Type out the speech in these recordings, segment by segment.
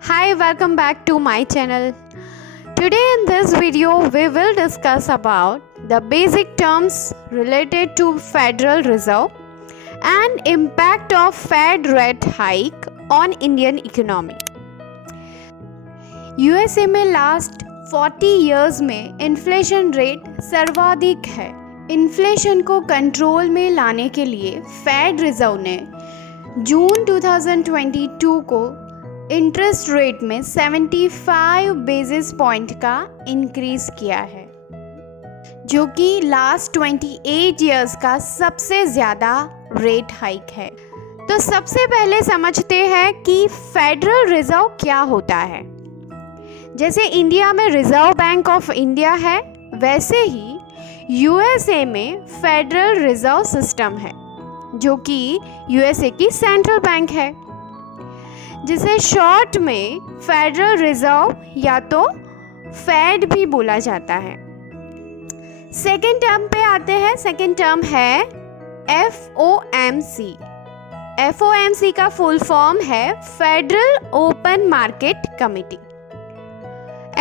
Hi, welcome back to my channel. Today in this video we will discuss about the basic terms related to Federal Reserve and impact of Fed rate hike on Indian economy. USA में last 40 years में inflation rate सर्वाधिक है। Inflation को control में लाने के लिए fade reserve ने जून 2022 को इंटरेस्ट रेट में 75 बेसिस पॉइंट का इंक्रीज किया है, जो कि लास्ट 28 इयर्स का सबसे ज़्यादा रेट हाइक है। तो सबसे पहले समझते हैं कि फेडरल रिजर्व क्या होता है। जैसे इंडिया में रिजर्व बैंक ऑफ इंडिया है, वैसे ही यूएसए में फेडरल रिजर्व सिस्टम है, जो कि यूएसए की सेंट्रल बैंक है, जिसे शॉर्ट में फेडरल रिजर्व या तो फेड भी बोला जाता है। सेकेंड टर्म पे आते हैं। सेकेंड टर्म है FOMC। FOMC का फुल फॉर्म है federal open market committee.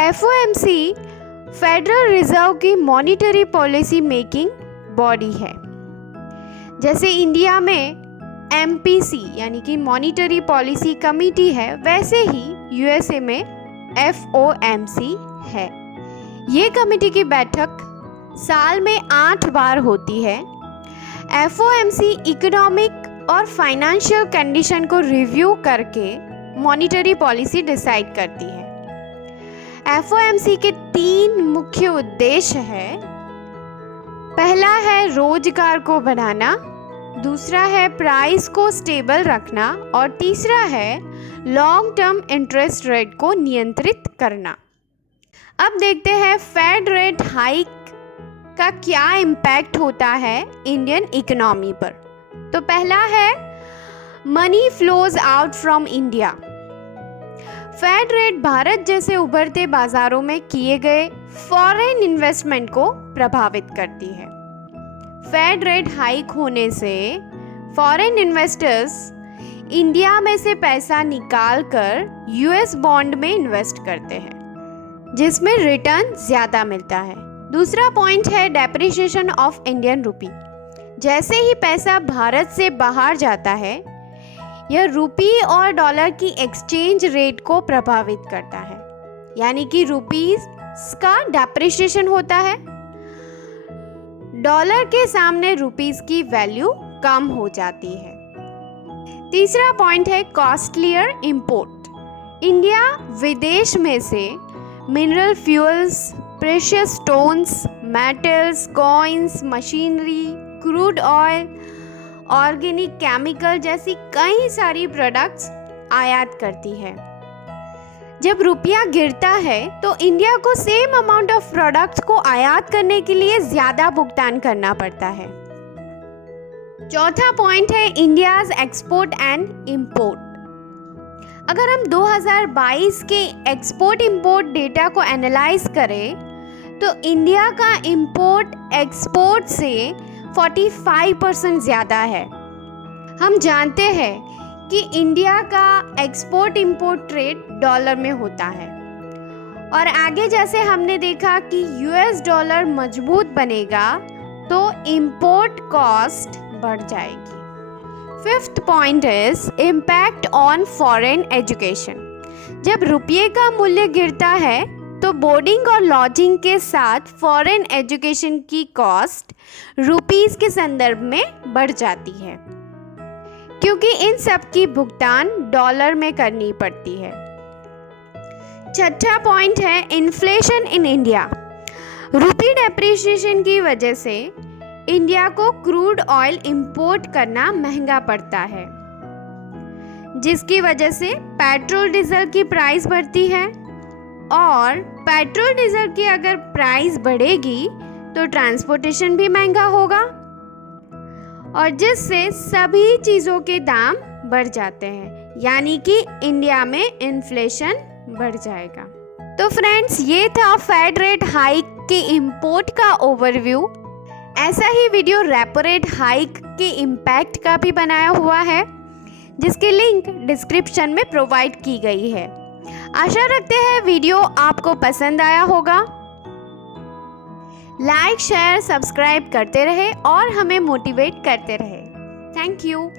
FOMC federal reserve की मॉनिटरी पॉलिसी मेकिंग बॉडी है। जैसे इंडिया में MPC यानी कि मॉनिटरी पॉलिसी कमिटी है, वैसे ही यूएसए में FOMC है। ये कमिटी की बैठक साल में 8 बार होती है। FOMC इकोनॉमिक और फाइनेंशियल कंडीशन को रिव्यू करके मॉनिटरी पॉलिसी डिसाइड करती है। FOMC के 3 मुख्य उद्देश्य हैं। पहला है रोजगार को बढ़ाना, दूसरा है प्राइस को स्टेबल रखना और तीसरा है लॉन्ग टर्म इंटरेस्ट रेट को नियंत्रित करना। अब देखते हैं फेड रेट हाइक का क्या इम्पैक्ट होता है इंडियन इकोनॉमी पर। तो पहला है money flows out from India. Fed rate Bharat जैसे उभरते बाजारों में किए गए फॉरेन इन्वेस्टमेंट को प्रभावित करती है। फेड रेट हाइक होने से फॉरेन इन्वेस्टर्स इंडिया में से पैसा निकाल कर यूएस बॉन्ड में इन्वेस्ट करते हैं, जिसमें रिटर्न ज़्यादा मिलता है। दूसरा पॉइंट है डेप्रिसिएशन ऑफ इंडियन रुपी। जैसे ही पैसा भारत से बाहर जाता है, यह रुपी और डॉलर की एक्सचेंज रेट को प्रभावित करता है, यानी कि रुपीस का डेप्रिसिएशन होता है। डॉलर के सामने रुपीस की वैल्यू कम हो जाती है। तीसरा पॉइंट है कॉस्टलियर इंपोर्ट। इंडिया विदेश में से mineral fuels, precious stones, metals, coins, machinery, crude oil, organic chemical जैसी कई सारी प्रोडक्ट्स आयात करती है। जब रुपया गिरता है तो इंडिया को सेम अमाउंट ऑफ प्रोडक्ट्स को आयात करने के लिए ज़्यादा भुगतान करना पड़ता है। चौथा पॉइंट है इंडियाज एक्सपोर्ट एंड इंपोर्ट। अगर हम 2022 के एक्सपोर्ट इंपोर्ट डेटा को एनालाइज करें तो इंडिया का इंपोर्ट एक्सपोर्ट से 45% ज़्यादा है। हम जानते हैं कि इंडिया का एक्सपोर्ट इंपोर्ट रेट डॉलर में होता है, और आगे जैसे हमने देखा कि यूएस डॉलर मजबूत बनेगा तो इंपोर्ट कॉस्ट बढ़ जाएगी। Fifth point is impact on foreign education. जब रुपये का मूल्य गिरता है तो बोर्डिंग और लॉजिंग के साथ फॉरेन एजुकेशन की कॉस्ट रुपीस के संदर्भ में बढ़ जाती है, क्योंकि इन सब की भुगतान डॉलर में करनी पड़ती है। छठा पॉइंट है inflation in India. Rupee depreciation की वजह से इंडिया को क्रूड ऑयल इंपोर्ट करना महंगा पड़ता है, जिसकी वजह से पेट्रोल डीजल की प्राइस बढ़ती है, और पेट्रोल डीजल की अगर प्राइस बढ़ेगी तो ट्रांसपोर्टेशन भी महंगा होगा, और जिससे सभी चीज़ों के दाम बढ़ जाते हैं, यानी कि इंडिया में इन्फ्लेशन बढ़ जाएगा। तो फ्रेंड्स, ये था फेड रेट हाइक के इम्पोर्ट का ओवरव्यू। ऐसा ही वीडियो रेपो रेट हाइक के इम्पैक्ट का भी बनाया हुआ है, जिसकी लिंक डिस्क्रिप्शन में प्रोवाइड की गई है। आशा रखते हैं वीडियो आपको पसंद आया होगा। लाइक शेयर सब्सक्राइब करते रहे और हमें मोटिवेट करते रहे। Thank you.